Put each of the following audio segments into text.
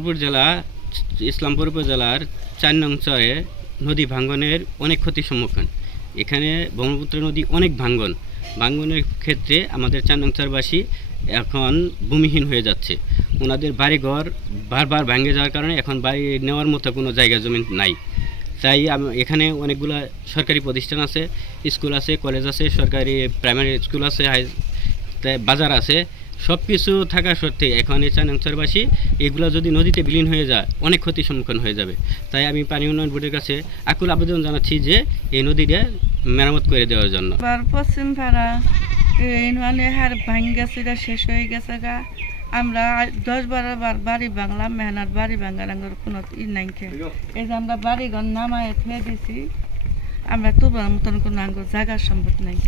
ব্রহ্মপুর জেলা ইসলামপুর উপজেলার ৪ নং চরে নদী ভাঙ্গনের অনেক ক্ষতির সম্মুখীন। এখানে ব্রহ্মপুত্র নদী অনেক ভাঙ্গনের ক্ষেত্রে আমাদের ৪ নং চরবাসী এখন ভূমিহীন হয়ে যাচ্ছে। ওনাদের বাড়িঘর বারবার ভেঙে যাওয়ার কারণে এখন বাড়ি নেওয়ার মতো কোনো জায়গা জমি নাই। তাই এখানে অনেকগুলো সরকারি প্রতিষ্ঠান আছে, স্কুল আছে, কলেজ আছে, সরকারি প্রাইমারি স্কুল আছে, বাজার আছে, সব কিছু থাকা সত্ত্বে এখন এই ৪ নং চরবাসী এগুলো যদি নদীতে বিলীন হয়ে যায় অনেক ক্ষতির সম্মুখীন হয়ে যাবে। তাই আমি পানি উন্নয়ন বোর্ডের কাছে আকুল আবেদন জানাচ্ছি যে এই নদীটা মেরামত করে দেওয়ার জন্য। পশ্চিম পাড়া মানে হার ভাঙি গেছে, শেষ হয়ে গেছে গা। আমরা 10-12 বার বাড়ি বাংলাম, মেহনত বাড়ি ভাঙার কোনো নাই। এই যে আমরা বাড়িঘর নামায় ফেলে দিছি, আমরা তোবার মতন কোনো আঙ্গুর জায়গার সম্ভব নাই।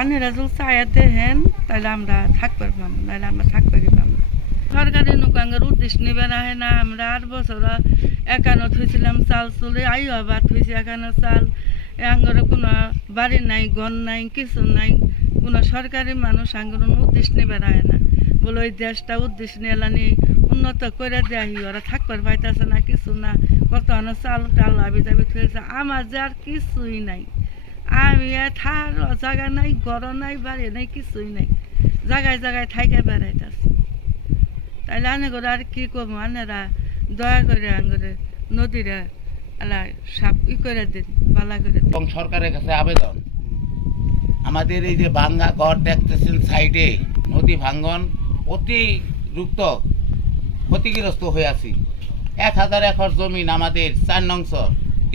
আনেরা যদি চায়া দেখেন তাহলে আমরা থাকতে পারবাম, নাহলে আমরা থাকতে পারবাম। সরকারি নৌকাঙ্গের উদ্দেশ্য নেবে না হয় না। আমরা 8 বছর একানো থইছিলাম চাল চলে, আইও আবার থইছি একানো চাল। আঙ্গর কোনো বাড়ি নাই, ঘর নাই, কিছু নাই। কোনো সরকারি মানুষ আঙ্গর উদ্দেশ্য নেবে না হয় না। বলে ওই দেশটা উদ্দেশ্য নেলানি উন্নত করে দেয়, ওরা থাকবার পাইতেছে না, কিছু না। কত চাল টাল আবি যাবি থইছে, আমার যে আর কিছুই নাই। আমি থার জায়গা নাই, ঘর নাই, বাড়ি নাই, কিছুই নাই। জায়গায় জায়গায় থাইকে বেড়াইতেছি। তাইলে আনে করে আর কি করবো? আনেরা দয়া করে আঙ্গরে নদীরা সাপ করে দিন, বালা করে দিন। এবং সরকারের কাছে আবেদন, আমাদের এই যে ভাঙ্গা ঘর দেখতেছেন সাইডে, নদী ভাঙ্গন অতিরিক্ত ক্ষতিগ্রস্ত হয়ে আছি। 1000 একর জমিন আমাদের 4 নং চর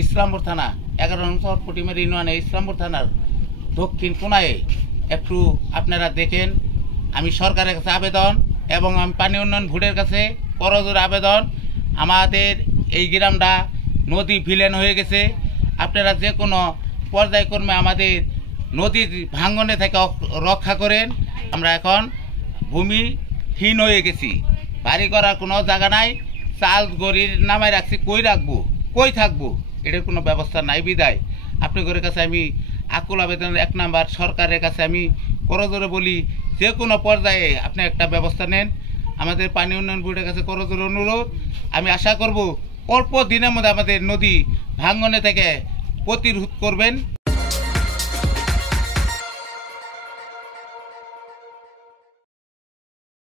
ইসলামপুর থানা 11 নং চর পটিমারি ইউনিয়নে ইসলামপুর থানার দক্ষিণ কোনায় একটু আপনারা দেখেন। আমি সরকারের কাছে আবেদন এবং আমি পানি উন্নয়ন বোর্ডের কাছে করজোড়ে আবেদন, আমাদের এই গ্রামটা নদী ভিলেন হয়ে গেছে। আপনারা যে কোনো পর্যায়ক্রমে আমাদের নদীর ভাঙ্গনে থেকে রক্ষা করেন। আমরা এখন ভূমিহীন হয়ে গেছি, বাড়ি করার কোনো জায়গা নাই। চাল গড়ির নামায় রাখছি, কই রাখবো, কই থাকবো, এটার কোনো ব্যবস্থা নাই। বিদায় আপনাদের কাছে আমি আকুল আবেদন 1 নাম্বার সরকারের কাছে আমি করজোরে বলি, যে কোনো পর্যায়ে আপনি একটা ব্যবস্থা নেন। আমাদের পানি উন্নয়ন বোর্ডের কাছে করজোরে অনুরোধ। আমি আশা করব অল্প দিনের মধ্যে আমাদের নদী ভাঙ্গনে থেকে প্রতিরোধ করবেন।